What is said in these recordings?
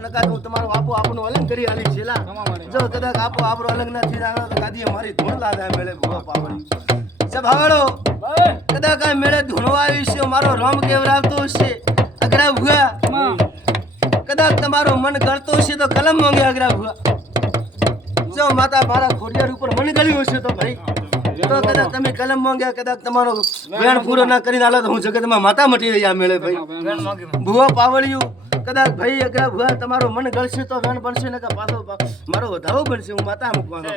નકા હું તમારું આપો આપનું અલગ કરી આલી છેલા જો કદાચ આપો આપણો અલગ નથી આવે તો ગાદીએ મારી ધૂણ લાદા મેળે ભૂવા પાવડી સભાળો કદાચ આ મેળે ધૂણવા આવી છે મારો રોમ કેવરાવતો છે અગરા ભૂવા કદાચ તમારું મન કરતો છે તો કલમ માંગે અગરા ભૂવા જો માતા મારા ખોડિયાર ઉપર મન ગળ્યું છે તો ભાઈ તો કદાચ તમે કલમ માંગ્યા કદાચ તમારો વેણ પૂરો ના કરીને આલો તો હું જગતમાં માતા મટી રહ્યા મેળે ભાઈ ભૂવા પાવળિયું કદાચ ભાઈ અગરા ભૂવા તમારું મન ગળશે તો વેણ બનશે ને કે પાછો મારો વધાવો બનશે હું માતા મૂકવાનો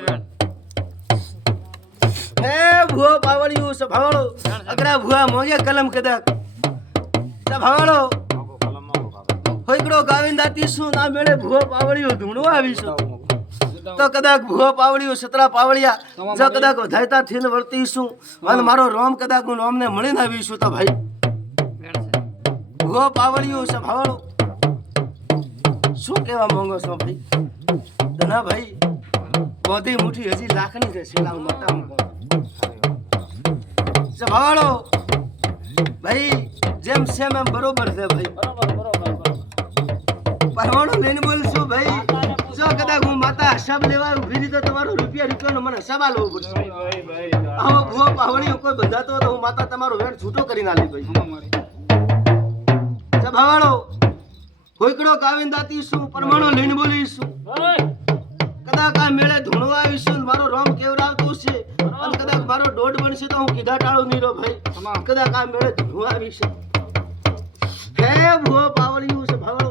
હે ભૂવા પાવળિયું સભાળો અગરા ભૂવા માંગે કલમ કદાચ સભાળો હોઈકડો ગાવિંદાતી શું ના મેળે ભૂવા પાવળિયું ધૂણવા આવીશું તો કદાચ ભૂવા પાવળિયું સતરા પાવળિયા જો કદાચ વધાયતા થઈને વર્તીશું અને મારો રોમ કદાચ હું રોમને મળીને આવીશું તો ભાઈ ભૂવા પાવળિયું સભાળો શું કહેવા માંગો છો ભાઈ ધના ભાઈ બોધી મુઠી હજી લાખની છે શેલા મોટા સભાળો ભાઈ જેમ સેમ એમ બરોબર છે ભાઈ પરમાણુ લઈને બોલશું ભાઈ જો કદાચ હું માતા હિસાબ લેવા ઉભી રીતે તમારો રૂપિયાનો મને સવાલ હોવો પડશે આવો ભૂવો પાવળીઓ કોઈ બંધાતો તો હું માતા તમારો વેણ છૂટો કરી નાલી ભાઈ સભાવાળો હોઈકડો ગાવિંદાતી શું પરમાણુ લઈને બોલીશું કદાચ આ મેળે ધૂણવા આવીશું મારો રોમ કેવરાવતો છે અને કદાચ મારો દોઢ બનશે તો હું કીધા ટાળું નહીં રહો ભાઈ કદાચ આ મેળે ધૂણવા આવીશું હે ભૂવો પાવળિયું છે ભાવો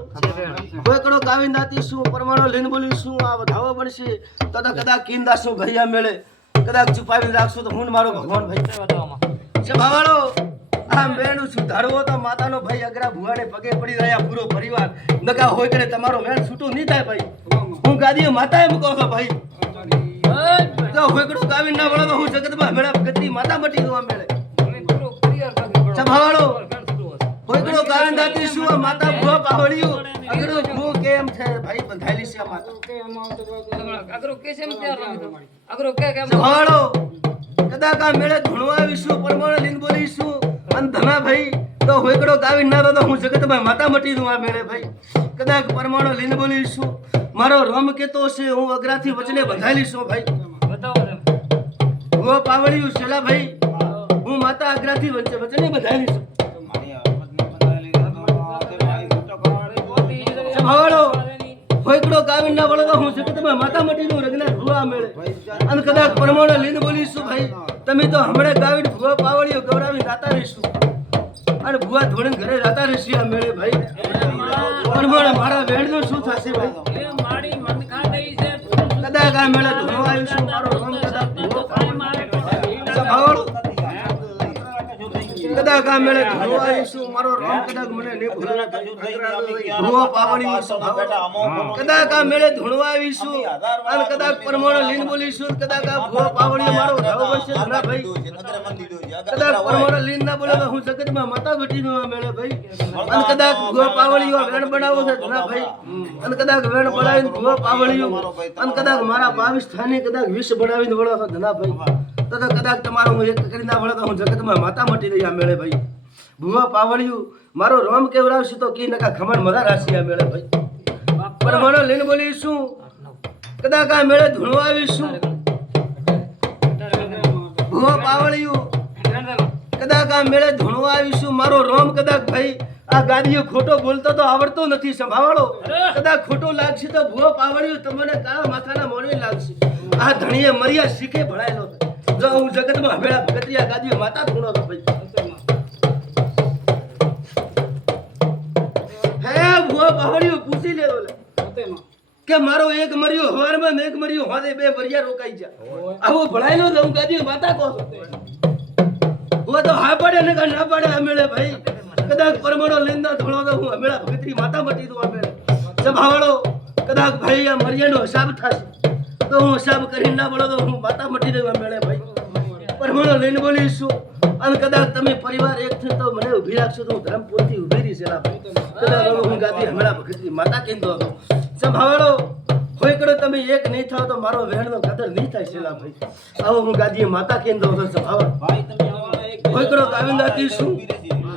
હોઈકડો ગાવિંદાતી શું પરમાણુ લઈને બોલીશું આ વધાવો બનશે તો કદાચ કીંદાશું ભાઈ આ મેળે કદાચ છુપાવી રાખશું તો હું મારો ભગવાન ભાઈ છે ભાવાળો આ મેળું સુધારવો તો માતાનો ભાઈ અગરા ભુવાને પગે પડી રહ્યા પૂરો પરિવાર નકા હોઈકડે તમારો મેળ છૂટો નહીં થાય ભાઈ હું ગાદીએ માતાએ મૂકો છો ભાઈ જો હોઈકડો ગાવી ના વળો તો હું જગતમાં મેળા ગતિ માતા મટી દઉં આ મેળે છે ભાવાળો હોઈકડો ગાવિંદાતી શું આ માતા ભુવા પાવળિયું અગરો ભૂ કેમ છે ભાઈ બંધાયેલી છે આ માતા અગરો કે છે અગરો કે કેમ ભાવાળો કદાચ આ મેળે ધૂણવા આવીશું પરમાણુ લીન બોલીશું અને ધના ભાઈ તો હોઈકડો ગાવી ના તો હું જગતમાં માતા મટી દઉં આ મેળે ભાઈ કદાચ પરમાણુ લીન બોલીશું મારો રોમ કેતો છે હું અગરાથી વચને બંધાયેલી છું ભાઈ ભૂવા પાવળિયું છેલા ભાઈ હું માતા અગરાથી વચને બંધાયેલી છું ભાવાળો હોઈકડો ગાવી ના વળો તો હું જગતમાં માતા મટી દઉં રગના ભૂવા મેળે અને કદાચ પરમાણુ લીન બોલીશું ભાઈ તમે તો હમણાં ગાવીને ભૂવા પાવળીઓ ગવરાવી રાતા રહીશું અને ભૂવા ધોળીને ઘરે રાતા રહીશું આ મેળે ભાઈ પરમાણુ મારા વેણનું શું થશે ભાઈ કદાચ આ મેળે ધોવા આવીશું મારો રોમ કદાચ ભૂવો ભાવાળો કદાચ આ મેળે ધોવા આવીશું મારો રોમ કદાચ મને ને ભૂવા પાવળિયું કદાચ આ મેળે ધૂણવા આવીશું અને કદાચ પરમાણુ લીન બોલીશું કદાચ આ ભૂવા પાવળિયું મારો વધાવો બનશે ધના ભાઈ કદાચ પરમાણુ લીન ના બોલે તો હું જગતમાં માતા બેઠી દઉં આ મેળે ભાઈ અને કદાચ ભૂવા પાવળિયું વેણ બનાવો છે ધના ભાઈ અને કદાચ વેણ બનાવીને ભૂવા પાવળિયું અને કદાચ મારા 22 સ્થાને કદાચ 20 બનાવીને વળો છો ધના ભાઈ તો કદાચ તમારો હું એક કરી ના વળો તો હું જગતમાં માતા મટી દઈ આ મેળે ભાઈ ભૂવા પાવળિયું મારો રોમ કેવરાવશે તો કી નકા ખમણ મજા રાશી આ મેળે ભાઈ પરમાણુ લઈને બોલીશું કદાચ આ મેળે ધૂણવા આવીશું ભૂવા પાવળિયું કદાચ આ મેળે ધૂણવા આવીશું મારો રોમ કદાચ ભાઈ આ ગાદીઓ ખોટો બોલતો તો આવડતો નથી સંભાળો કદાચ ખોટો લાગશે તો ભૂવા પાવળિયું તમને કાળા માથાના મોરવે લાગશે આ ધણીએ મર્યા શીખે ભણાયેલો જો હું જગતમાં હવેળા ભગતિયા ગાદીઓ માતા ધૂણો તો ભાઈ ભૂવા પાવળિયું પૂછી લેવો કે મારો એક મર્યો હવારમાં એક મર્યો હોદે બે ભરિયા રોકાઈ જા આવો ભણાયેલો તો હું ગાદીઓ માતા કહો હું તો હા પડે ને કે ના પડે અમેળે ભાઈ કદાચ પરમાણુ લઈને ધોળો તો હું અમેળા ભગતરી માતા મટી દઉં અમેળે સભાવાળો કદાચ ભાઈ આ મર્યાનો હિસાબ થશે તો હું હિસાબ કરીને ના પડો તો હું માતા મટી દઉં અમેળે ભાઈ પરમાણુ લઈને બોલીશું અને કદાચ તમે પરિવાર એક થઈ તો મને ઊભી રાખશો તો હું ધર્મપુરથી ઊભી રહી છે કદાચ હું ગાદી હમણાં ભગતરી માતા કહેતો હતો સંભાળો હોઈકડો તમે એક નહીં થાવ તો મારો વેણનો કદર નહીં થાય છેલા ભાઈ આવો હું ગાદીએ માતા કહેતો હતો સંભાળો હોઈકડો ગાવિંદાતી શું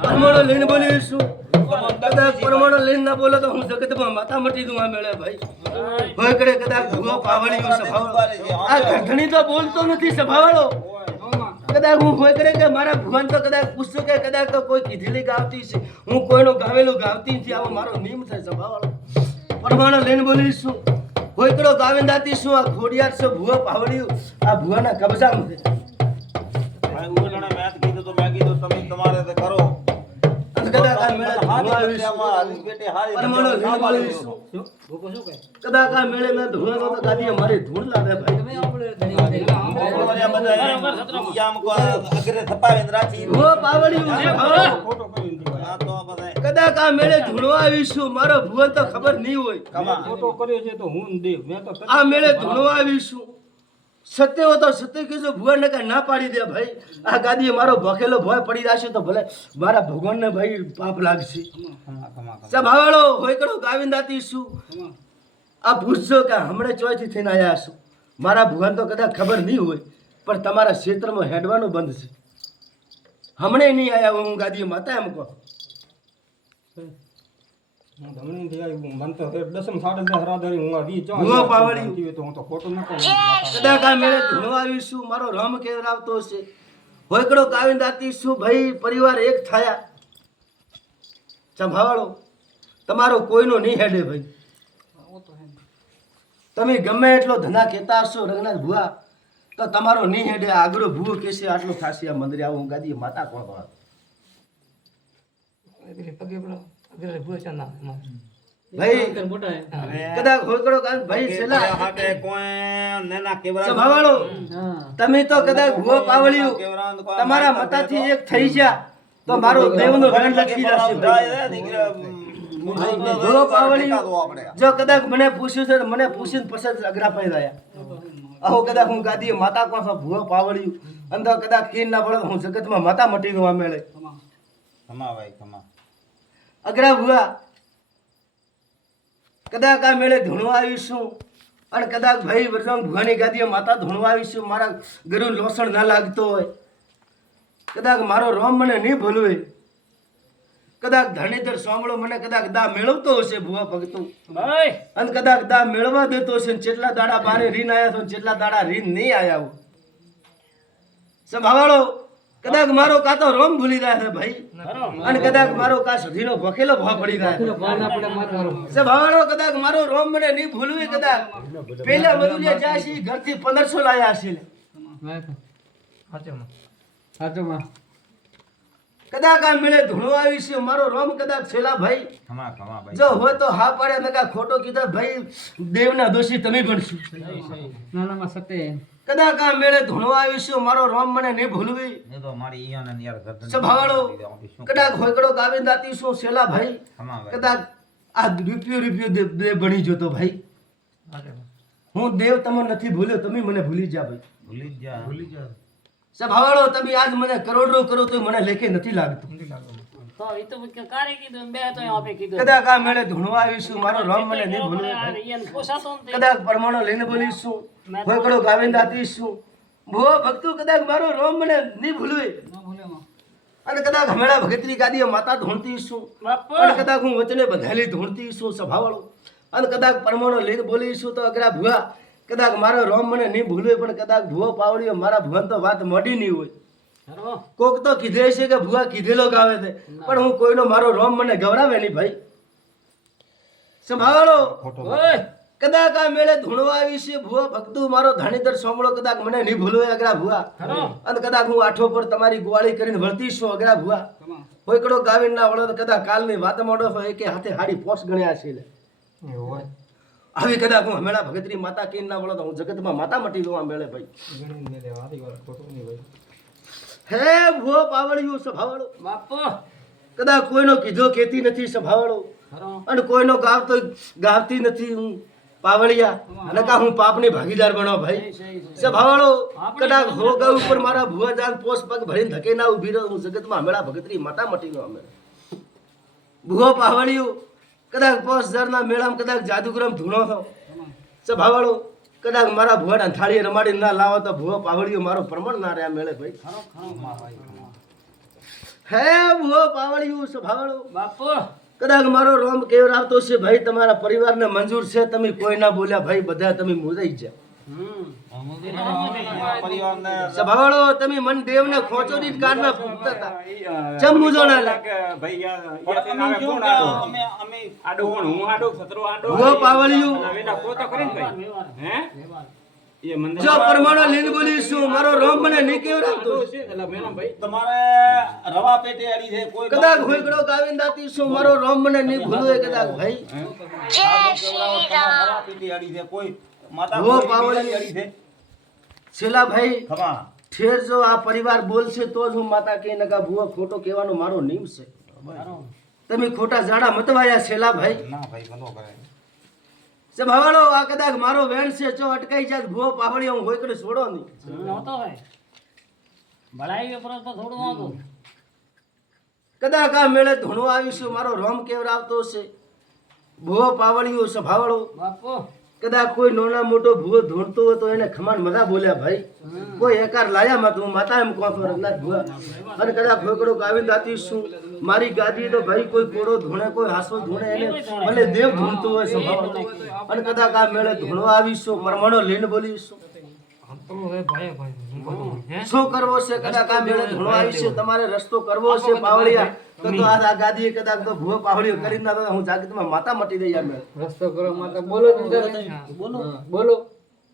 પરમાણુ લઈને બોલીશું કદાચ પરમાણુ લઈને ના બોલો તો હું જગતમાં માતા મટી દઉં આ મેળે ભાઈ હોય કરે કદાચ ભૂવો પાવળિયો સભાવાળો આ ઘણી તો બોલતો નથી સભાવાળો કદાચ હું હોય કરે કે મારા ભગવાન તો કદાચ પૂછતો કે કદાચ તો કોઈ કીધેલી ગાવતી છે હું કોઈનું ગાવેલું ગાવતી નથી આવો મારો નિયમ છે સભાવાળો પરમાણુ લઈને બોલીશું હોય કરો ગાવિંદાતી શું આ ખોડિયાર છે ભૂવો પાવળિયો આ ભૂવાના કબજામાં છે તમારે કરો કદાચ આ મેળે મેં ધૂણો તો ગાદી મારી ધૂણ લાગે ભાઈ કદાચ આ મેળે ધૂણવા આવીશું મારો ભુવન તો ખબર નહીં હોય આ મેળે ધૂણવા આવીશું સત્ય હો તો સત્ય કીધું ભગવાન ને ના પાડી દે ભાઈ આ ગાદી મારો ભખેલો ભય પડી જશે તો ભલે મારા ભગવાન ને ભાઈ પાપ લાગશે ભાવાળો હોય કડો ગાવિંદાતી શું આ પૂછજો કે હમણાં ચોથી થઈને આવ્યા છું મારા ભગવાન તો કદાચ ખબર નહીં હોય પણ તમારા ક્ષેત્રમાં હેડવાનું બંધ છે હમણે નહીં આવ્યા હું ગાદી માતા એમ કહો મારો રામ કેવરાવતો છે હોયકડો કાવિંદાતી શું ભાઈ પરિવાર એક થયા સંભાળો તમારો કોઈનો નહીં હેડે ભાઈ તમે ગમે એટલો ધના કહેતા હશો રંગનાથ ભુવા તો તમારો નહીં હેડે આગળ ભૂવો કેસે આટલો થાશે આ મંદિર આવું ગાદી માતા કોણ ભાવ ભાઈ કદાચ હોયકડો ભાઈ છેલ્લા સંભાળો તમે તો કદાચ ભૂવો પાવળિયું તમારા મતાથી એક થઈ જા તો મારો દેવનો રણ લખી જશે ભૂવો પાવળિયું જો કદાચ મને પૂછ્યું છે મને પૂછીને પસંદ અઘરા પડી રહ્યા આવો કદાચ હું ગાદી માતા કોણ ભૂવો પાવળિયું અંદર કદાચ કીન ના પડે હું જગતમાં માતા મટી દઉં આ મેળે અઘરા ભુવા કદાચ આ મેળે ધૂણવા આવીશું અને કદાચ ભાઈ વરસાંગ ભુવાની ગાદીએ માતા ધૂણવા આવીશું મારા ગરુ લોસણ ના લાગતો હોય કદાચ મારો રોમ મને નહીં ભૂલવે કદાચ ધણીધર સોમળો મને કદાચ દા મેળવતો હશે ભુવા ભગતું અને કદાચ દા મેળવા દેતો હશે જેટલા દાડા બારે રીન આવ્યા છો જેટલા દાડા રીન નહીં આવ્યા હો સંભાળો કદાચ મારો કાતો રોમ ભૂલી રહ્યા છે ભાઈ અને કદાચ મારો કા સધીનો ભકેલો ભાવ પડી ગયા છે ભાવાળો કદાચ મારો રોમ મને નહીં ભૂલવી કદાચ પેલા બધું જે જાશી ઘરથી 1500 લાયા હશે કદાચ આ મેળે ધૂણો આવી છે મારો રોમ કદાચ છેલા ભાઈ જો હોય તો હા પાડે નકા ખોટો કીધા ભાઈ દેવના દોષી તમે બનશો કદાચ આ મેળે ધૂણો આવીશું મારો રોમ મને નહીં ભૂલવી સંભાળો કદાચ હોયકડો ગાવિંદાતી શું છેલા ભાઈ કદાચ આ રૂપિયો દે બની જતો ભાઈ હું દેવ તમને નથી ભૂલ્યો તમે મને ભૂલી જા ભાઈ ભૂલી જા સંભાળો તમે આજ મને કરોડો કરો તો મને લેખે નથી લાગતું કદાચ આ મેળે ધૂણવા આવીશું મારો રોમ મને નહીં ભૂલે કદાચ પરમાણુ લઈને બોલીશું હોયકડો ગાવિંદાતી શું ભો ભક્તો કદાચ મારો રોમ મને નહીં ભૂલવે અને કદાચ હમેળા ભગતની ગાદીએ માતા ધૂણતી છું અને કદાચ હું વચને બંધાયેલી ધૂણતી છું સંભાળો અને કદાચ પરમાણુ લઈને બોલીશું તો અગરા ભુવા કદાચ મારો રોમ મને નહીં ભૂલવે પણ કદાચ ભુવો પાવડીઓ મારા ભુવન તો વાત મોડી નહીં હોય કોક તો કીધે છે કે ભુવા કીધેલો ગાવે છે પણ હું કોઈનો મારો રોમ મને ગવરાવે નહીં ભાઈ સંભાળો કદાચ આ મેળે ધૂણવા આવી છે ભુવા ભક્તું મારો ધણીધર સોમળો કદાચ મને નહીં ભૂલવે અગરા ભુવા અને કદાચ હું આઠો પર તમારી ગોવાળી કરીને વળતી છું અગરા ભુવા હોયકડો ગાવીન ના વળો તો કદાચ કાલની વાત મોડો હોય કે હાથે હાડી પોસ ગણ્યા છે આવી કદાચ હું હમેળા ભગતરી માતા કીન ના વળો તો હું જગતમાં માતા મટી દઉં આ મેળે ભાઈ હે ભુવો પાવળિયું સંભાળો કદાચ કોઈનો કીધો કેતી નથી સંભાળો અને કોઈનો ગાવતી નથી હું પાવળિયા અને કા હું પાપની ભાગીદાર બનો ભાઈ સંભાળો કદાચ હો ગા ઉપર મારા ભુવા જાન પોસ પગ ભરીને ધકે ના ઊભી રહો હું જગતમાં હમેળા ભગતરી માતા મટી દઉં અમે ભુવો પાવળિયું કદાચ 5000 ના મેળામાં કદાચ જાદુગરમ ધૂણો થો સંભાળો કદાચ મારા ભુવાડા થાળી રમાડી ના લાવો તો ભુવો પાવળિયો મારો પ્રમાણ ના રહ્યા મેળે ભાઈ હે ભુવો પાવળિયું સંભાળો કદાચ મારો રોમ કેવરાવતો છે ભાઈ તમારા પરિવારને મંજૂર છે તમે કોઈ ના બોલ્યા ભાઈ બધા તમે મુજાઈ જા પરિવારને સભાવાળો તમે મન દેવને ખોચોડી જ કાનમાં ફૂંકતા હતા ચમ મુજોણા લા ભાઈ તમે શું કહો? અમે આડો કોણ હું આડો સતરો આડો ભૂવો પાવળિયું હવે ના પોતા કરીને ભાઈ હે એ મંદિર જો પરમાણો લીન બોલીશું મારો રોમ મને નહીં કેવરાવતો આડો છે એટલે મેલમ ભાઈ તમારે રવા પેટે અડી છે કોઈ કદાચ હોઈકડો ગાવીને દાતી શું મારો રોમ મને નહીં ભૂલવે કદાચ ભાઈ રવા પેટે અડી છે કોઈ માતા ભૂવો કોઈ પાવળિયું. બીજાની અડી છે છેલ્લા ભાઈ ખમા ઠેર જો આ પરિવાર બોલશે તો જ હું માતા કે નકા ભૂવો ખોટો કહેવાનો મારો નિયમ છે તમે ખોટા જાડા મતવાયા છેલ્લા ભાઈ ના ભાઈ ગનો કરે છે ભાવાળો આ કદાચ મારો વેણ છે જો અટકાઈ જાય ભૂવો પાવળી હું હોઈકડે છોડો નહીં કદાચ આ મેળે ધૂણો આવીશું મારો રોમ કેવરાવતો છે ભૂવો પાવળિયો છે ભાવાળો કદાચ કોઈ નાના મોટો ભૂવો ધૂણતો હોય તો એને ખમાન મજા બોલ્યા ભાઈ કોઈ એકાર લાયા માં હું માતા એમ કહો છો રઘનાથ ભૂવા અને કદાચ ખોકડો કાવી દાતી શું મારી ગાદી તો ભાઈ કોઈ કોડો ધૂણે કોઈ હાસો ધૂણે એને ભલે દેવ ધૂણતો હોય સ્વભાવ અને કદાચ આ મેળે ધૂણો આવીશું પરમાણો લઈને બોલીશું શું કરવો છે કદાચ આ મેળે ધૂણો આવીશું તમારે રસ્તો કરવો છે પાવળિયા તો આ ગાદી કદાચ તો ભૂવો પાવળિયો કરી ના તો હું જાગીતમાં માતા મટી દઈ યાર રસ્તો કરો માતા બોલો બોલો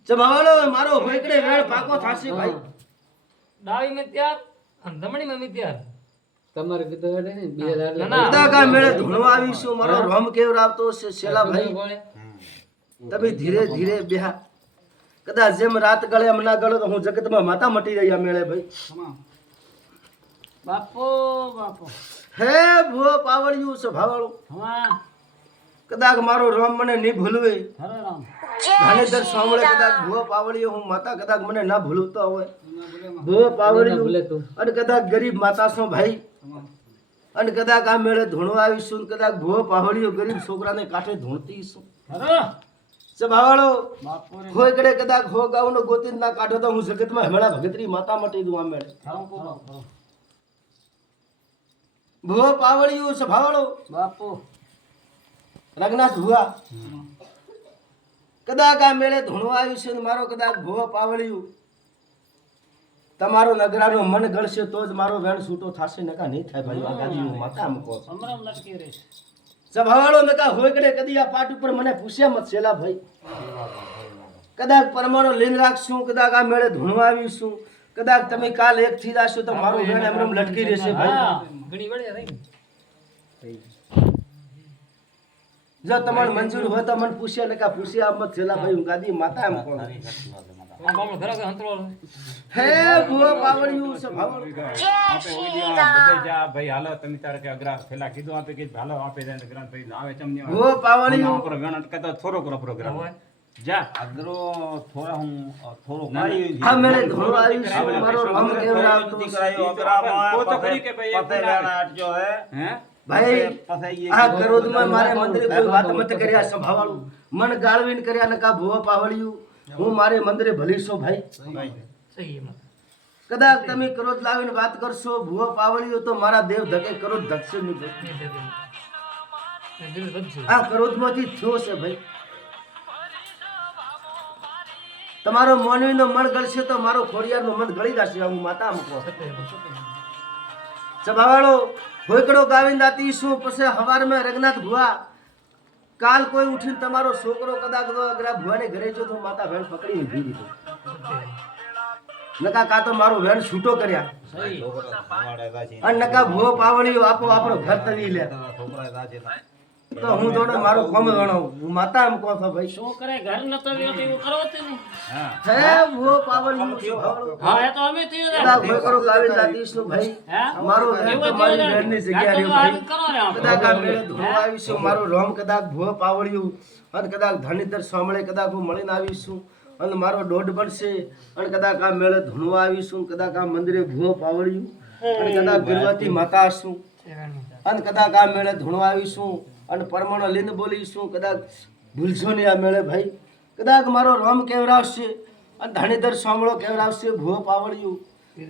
જમાવાળો મારો હોઈકડે વેળ પાકો થાશે ભાઈ ડાવી મેં ત્યાર અને જમણી માં મેં ત્યાર તમારે કીધું હેડે ને 2000 ના. કદાચ આ મેળે ધૂણો આવીશું મારો રોમ કેવરાવતો છે શેલા ભાઈ તમે ધીરે ધીરે બેહા કદાચ જેમ રાત ગળે એમ ના ગળો તો હું જગતમાં માતા મટી રહી આ મેળે ભાઈ બાપો બાપો હે ભૂવો પાવળિયું છે ભાવાળો હા કદાચ મારો રોમ મને નહીં ભૂલવે હરે રામ ધાનેદર સાંભળે કદાચ ભૂવો પાવળિયો હું માતા કદાચ મને ના ભૂલતો હોય ભૂવો પાવળિયું અને કદાચ ગરીબ માતા છો ભાઈ અને કદાચ આ મેળે ધૂણો આવીશું કદાચ ભૂવો પાવળિયો ગરીબ છોકરાને કાંઠે ધૂણતી છું હરે છે ભાવાળો બાપો રે હોય કડે કદાચ હો ગાવનો ગોતી ના કાઢો તો હું જગતમાં હમણાં ભગતરી માતા મટી દઉં આ મેળે ખરો ખરો ખરો ભૂવો પાવળિયું છે ભાવાળો બાપો રઘનાથ ભુવા કદાચ આ મેળે ધૂણો આવ્યું છે ને મારો કદાચ ભૂવો પાવળિયું તમારો નગરાનો મન ગળશે તો જ મારો વેણ છૂટો થશે નકા નહીં થાય ભાઈ આ ગાદીનું માતા મૂકો સમરમ લટકી રે સભાવાળો નકા હોય કડે કદી આ પાટ ઉપર મને પૂછ્યા મત છેલા ભાઈ કદાચ પરમાણો લીન રાખશું કદાચ આ મેળે ધૂણો આવીશું કદાચ તમે કાલ એક થી જાશો તો મારું વેણ એમ એમ લટકી રહેશે ભાઈ હા ઘણી વળ્યા થઈ જો તમારે મંજૂર હોય તો મને પૂછ્યા નકા પૂછ્યા મત છેલા ભાઈ હું ગાદી માતા એમ કહું આ બામણ ઘરે કે હંતરો હે ભૂવો પાવળિયું છે ભાવાળો આપે ઓઈ દીવા બધે જા ભાઈ હાલો તમે તારે કે અગ્રા પેલા કીધું આપે કે હાલો આપે જાય ગ્રામ ભાઈ આવે ચમની ભૂવો પાવળિયું પર વેણ અટકાતો થોડો કરો પ્રોગ્રામ જા અગરો થોડા હું થોડો કાઢી આ મેળે ધોળો આવ્યું છે મારો રમ કેવરાવતો છે. કરાયો અગરામાં પોતો કરી કે ભાઈ પતે વેણા અટજો હે હે ભાઈ પતે આ કરોદમાં મારે મંદિરે કોઈ વાત મત કર્યા સભાવાળું મન ગાળવીને કર્યા નકા ભૂવો પાવળિયું હું મારે મંદિરે ભલીશો ભાઈ સહી એમાં કદાચ તમે ક્રોધ લાવીને વાત કરશો ભૂવો પાવળિયું તો મારા દેવ ધકે ક્રોધ ધકશે નહીં ભાઈ. દિલ વધશે આ ક્રોધમાંથી થયો છે ભાઈ તમારો મોનવીનો મન ગળશે તો મારો ખોડિયારનો મન ગળી જશે હું માતા મૂકો સભાવાળો હોઈકડો ગાવીને દાતી શું પછી હવારમાં રઘનાથ ભુવા કાલ કોઈ ઉઠીને તમારો છોકરો કદાચ તો અગરા ભુવાને ઘરે જો તો માતા વેણ પકડીને ભી દીધો નકા કા તો મારો વેણ છૂટો કર્યા અને નકા ભુવો પાવળિયો આપો આપણો ઘર તરી લે તો હું થોડો મારો કોમ ગણાવું હું માતા એમ કહો છો ભાઈ શું કરે ઘર નતો રહ્યો તો એવું કરો તે ને હે ભુવો પાવળિયો સભાવાળો. હા એ તો અમે થયું કદાચ હોઈકડો ગાવીને દાતી શું ભાઈ હે મારો વેણ તો મારી વેણની જગ્યા રહ્યો ભાઈ કરો રે આમ કદાચ આ મેળે ધોવા આવીશું મારું રોમ કદાચ ભૂવો પાવળિયું અને કદાચ ધણીધર સાંભળે કદાચ હું મળીને આવીશું અને મારો દોઢ બનશે અને કદાચ આ મેળે ધૂણવા આવીશું કદાચ આ મંદિરે ભૂવો પાવળિયું અને કદાચ ગરવાતી માતા હશું અને કદાચ આ મેળે ધૂણવા આવીશું અને પરમાણો લીન બોલીશું કદાચ ભૂલશો નહીં આ મેળે ભાઈ કદાચ મારો રોમ કેવરાવશે અને ધણીધર સાંભળો કેવરાવશે ભૂવો પાવળિયું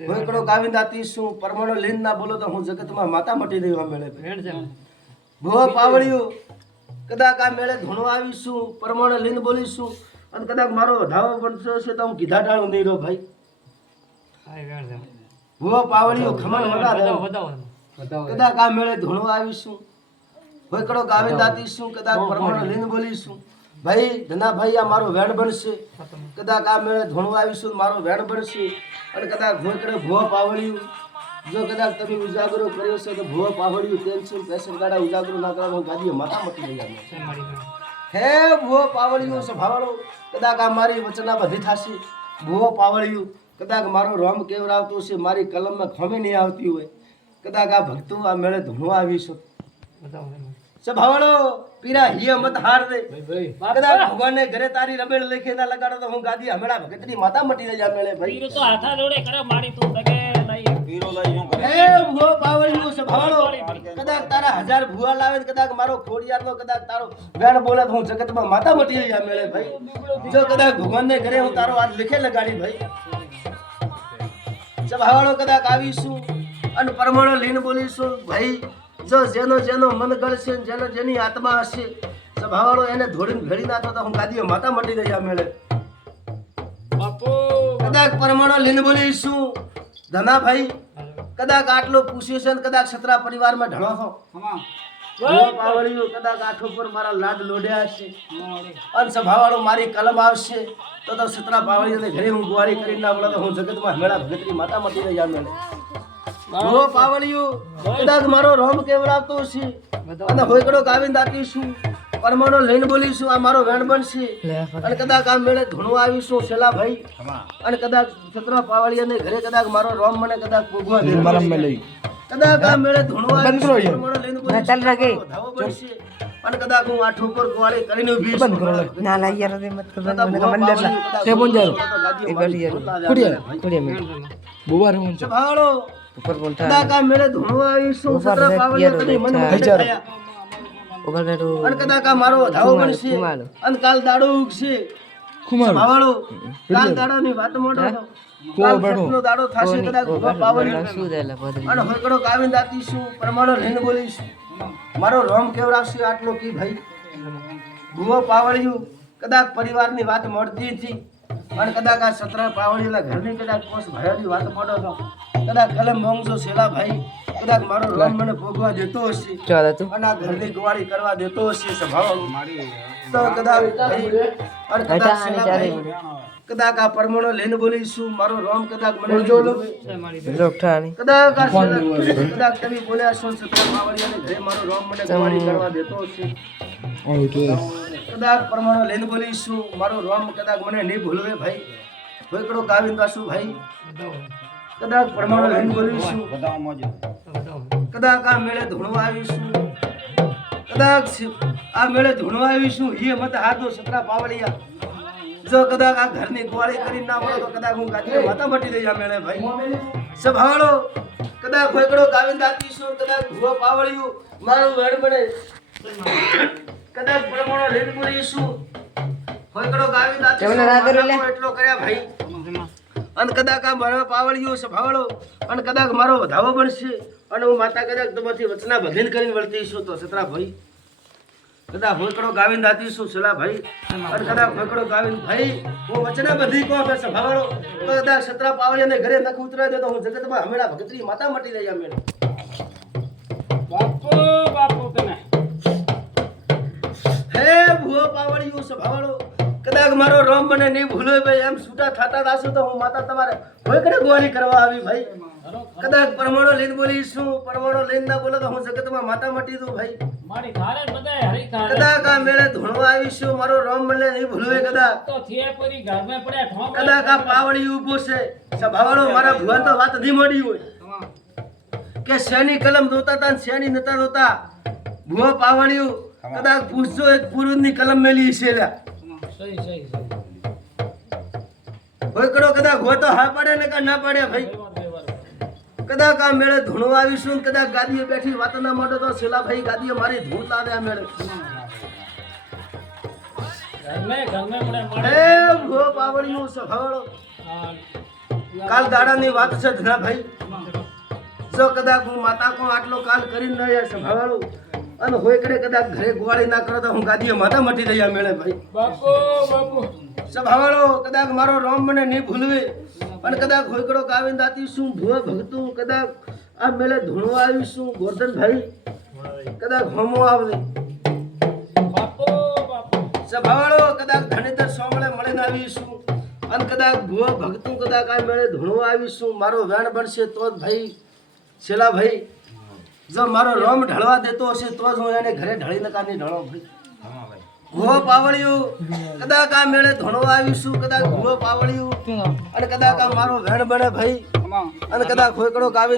હોઈકડો ગાવી દાતી શું પરમાણો લીન ના બોલો તો હું જગતમાં માતા મટી દઉં આ મેળે ભાઈ. વેણ છે ભો પાવળિયું કદાચ આ મેળે ધૂણવા આવીશું પરમાણે લઈને બોલીશું અને કદાચ મારો ધાવો બનતો હશે તો હું કીધા ટાળું નહીં રહો ભાઈ હાય વેણ છે. ભો પાવળિયું ખમણ વગા દે બતાવો. કદાચ આ મેળે ધૂણવા આવીશું હોયકડો ગાવે દાતીશું કદાચ પરમાણે લઈને બોલીશું ભાઈ ધના ભાઈ આ મારો વેણ બનશે કદાચ આ મેળે ધૂણવા આવીશું મારો વેણ બનશે અને કદાચ હોયકડે ભો પાવળિયું જો કદાચ તમે ઉજાગરો કર્યો છે તો ભો પાવળિયું ટેન્શન પેશન ગાડા ઉજાગરો ના કરવા હું ગાદીએ માથા મટી લઈ જાય છે મારી બેન. હે ભૂવો પાવળિયું સભાવાળો કદાચ આ મારી વચના બધી થશે ભૂવો પાવળિયું કદાચ મારો રોમ કેવરાવતો છે મારી કલમમાં ખમી નહીં આવતી હોય કદાચ આ ભક્તો આ મેળે ધૂણવા આવીશું બતાવો. સભાવાળો પીરા હિય મત હાર દે ભાઈ કદાચ ભગવાનને ઘરે તારી રમેડ લખે ના લગાડો તો હું ગાદી હમણાં ભગતની માતા મટી રહી જા મેળે ભાઈ હીરો તો હાથા જોડે કરે મારી તું તકે નહીં. પીરો લઈ શું કરે હે ભૂવો પાવળિયું સભાવાળો કદાચ તારા 1000 ભૂવા લાવે ને કદાચ મારો ખોડિયારનો કદાચ તારો વેણ બોલે તો હું જગતમાં માતા મટી રહી જા મેળે ભાઈ જો કદાચ ભગવાનને ઘરે હું તારો હાથ લીખે લગાડી ભાઈ સભાવાળો કદાચ આવીશું અને પરમાણુ લીન બોલીશું ભાઈ જો જેનો જેનો મન ગળશે ને જેનો જેની આત્મા હશે સભાવાળો એને ધોડીને ભેળી નાખો તો હું ગાદીઓ માતા મટી રહી જા મેળે બાપુ કદાચ પરમાણુ લીન બોલીશું ધનાભાઈ કદાચ આટલો પૂછ્યું છે ને કદાચ સતરા પરિવારમાં ઢળો છો પાવળિયું કદાચ આઠ ઉપર મારા લાડ લોડ્યા છે અને સભાવાળો મારી કલમ આવશે તો સતરા પાવળીઓને ઘરે હું ગુવાળી કરીને ના બોલો તો હું જગતમાં મેળા ભગતની માતા મટી રહી જામ મેળે ભો પાવળિયું કદાચ મારો રોમ કેવરાવતો છે અને હોયકડો ગાવીને દાટીશું પરમાણુ લઈને બોલીશું આ મારો વેણ બનશે અને કદાચ આ મેળે ધૂણવા આવીશું છેલ્લા ભાઈ અને કદાચ સતરા પાવળીઓને ઘરે કદાચ મારો રોમ મને કદાચ ભોગવા દે કદાચ આ મેળે ધૂણવા આવીશું પરમાણુ લઈને બોલીશું ધાવો બનશે અને કદાચ હું આઠ ઉપર ગુવાળી કરીને ઊભી છું ના લા યાર રે મત કર કદાચ મને ભો મંડળ પાવળિયું તે બોંજારો કદાચ એ ગાડી યાર ભાઈ. કુડિયા મે બુવાર હું છે સભાવાળો ઉપર કોંઠા કદાચ આ મેળે ધૂણવા આવીશું ઉપર સતરા રે પાવળીઓ પિયરો કદી મન બેઠા. મોઢે થયા. ઉપર બેઠો અને કદાચ આ મારો ધાવો બનશે ખુમાડો. અને કાલ દાડો ઉગશે સભાવાળો કાલ દાડોની વાત મોડો કાલ સપનો દાડો થશે કદાચ ભો પાવળિયું શું દેલા પદરી અને હોયકડો ગાવીને દાતીશું પરમાણુ લઈને બોલીશું મારો રોમ કેવરાવશે આટલો કી ભાઈ ભૂવો પાવળિયું કદાચ પરિવારની વાત મળતી હતી અને કદાચ આ સતરા પાવળીના ઘરની કદાચ કોસ ભયાની વાત પડો તો કદાચ કલમ મોંઘજો છેલા ભાઈ કદાચ મારો રોમ મને ભોગવા દેતો હશે ચાલ તું અને આ ઘરની ગુવાળી કરવા દેતો હશે સભાવાળો તો કદાચ ભાઈ અને કદાચ બેટા છેલ્લા ચારે ભાઈ કદાચ આ પરમાણુ લઈને બોલીશું મારો રોમ કદાચ મને છે મારી બેન. લોકઠાની કદાચ આ છેલ્લા- કદાચ તમે બોલ્યા છો સતરા પાવળીયાને ઘરે મારો રોમ મને ગુવાળી કરવા દેતો હશે કદાચ પરમાણુ લઈને બોલીશું મારો રોમ કદાચ મને નહીં ભૂલવે ભાઈ હોયકડો ગાવીને પાછું ભાઈ બતાવો. કદાચ પરમાણુ લઈને બોલીશું બધા મોજ બતાવો. કદાચ આ મેળે ધૂણવા આવીશું કદાચ આ મેળે ધૂણવા આવીશું એ મત હાથો સતરા પાવળિયા જો કદાચ આ ઘરની ગુવાળી કરી ના મળે તો કદાચ હું ગાદીએ માતા મટી રહી આ મેળે ભાઈ સભાવાળો કદાચ હોયકડો ગાવીને દાતીશું કદાચ ભૂવો પાવળિયું મારું વેણ બને કદાચ પરમાણુ લઈને બોલીશું હોયકડો ગાવીને તમને રાતે લે. દાતીશું એટલો કર્યા ભાઈ અને કદાચ આ મારા પાવળિયો સભાવાળો અને કદાચ મારો વધાવો બનશે અને હું માતા કદાચ તમારી વચના ભગીન કરીને વળતીશું તો સતરા ભાઈ કદાચ હોયકડો ગાવીને દાતીશું સલા ભાઈ અને કદાચ હોયકડો ગાવીને ભાઈ હું વચના બધી કહો કે સભાવાળો તો કદાચ સતરા પાવળિયાને ઘરે નખ ઉતરાઈ દે તો હું જગતમાં હમેળા ભગતરી માતા મટી રહી અમે બાપુ બાપુ તને હે ભૂવો પાવળિયું સભાવાળો કદાચ મારો રોમ મને નહીં ભૂલો ભાઈ એમ છૂટા થતા દાશો તો હું માતા તમારે હોયકડે ગુવાળી કરવા આવી ભાઈ કદાચ પરમાણુ લઈને બોલીશું પરમાણુ લઈને ના બોલો તો હું જગતમાં માતા મટી દઉં ભાઈ મારી ખારે બધાય હરી ખારે કદાચ આ મેળે ધૂણવા આવીશું મારો રોમ મને નહીં ભૂલવે કદાચ તો થિયે પરી ઘરમાં પડ્યા ઠોક કદાચ આ પાવડી ઊભો છે સભાવાળો મારા ભુવન તો વાત નહીં મળી હોય કે શેની કલમ દોતા તા ને શેની નતા દોતા ભુવા પાવડિયું કદાચ પૂછજો એક પુરુષની કલમ મેલી છે લ્યા સહી સહી સહી હોયકડો કદાચ હોય તો હા પાડે ને કે ના પાડે ભાઈ કદાચ આ મેળે ધૂણવા આવીશું ને કદાચ ગાદીએ બેઠી વાત ના મોટો તો છેલ્લા ભાઈ ગાદીએ મારી ધૂણ લાવે આ મેળે ઘરમાં પડ્યા હે ભુવા પાવડિયું સભાવાળો કાલ દાડાની વાત છે ધના ભાઈ જો કદાચ હું માતા કો આટલો કાલ કરીને ન યાર સંભાળું અને હોયકડે કદાચ ઘરે ગોવાળી ના કરો તો હું ગાદીએ માથા મટી જઈ મેળે ભાઈ બાપુ બાપુ સભાવાળો કદાચ મારો રોમ મને નહીં ભૂલવે અને કદાચ હોયકડો ગાવીને દાતી શું ભૂવા ભગતું કદાચ આ મેળે ધૂણવા આવીશું ગોરધનભાઈ કદાચ હોમો આવે બાપુ બાપુ સભાવાળો કદાચ ધણીધર સોમળે મળીને આવીશું અને કદાચ ભૂવા ભગતું કદાચ આ મેળે ધૂણવા આવીશું મારો વેણ બનશે તો જ ભાઈ છેલ્લા ભાઈ જો મારો રોમ ઢળવા દેતો હશે તો જ હું એને ઘરે ઢળી નકા નહીં ઢળો ભાઈ હા ભાઈ ભૂવો પાવળિયું કદાચ આ મેળે ધોણવા આવીશું કદાચ ભૂવો પાવળિયું અને કદાચ આ મારો વેણ બને ભાઈ અને કદાચ ખોકડો ગાવી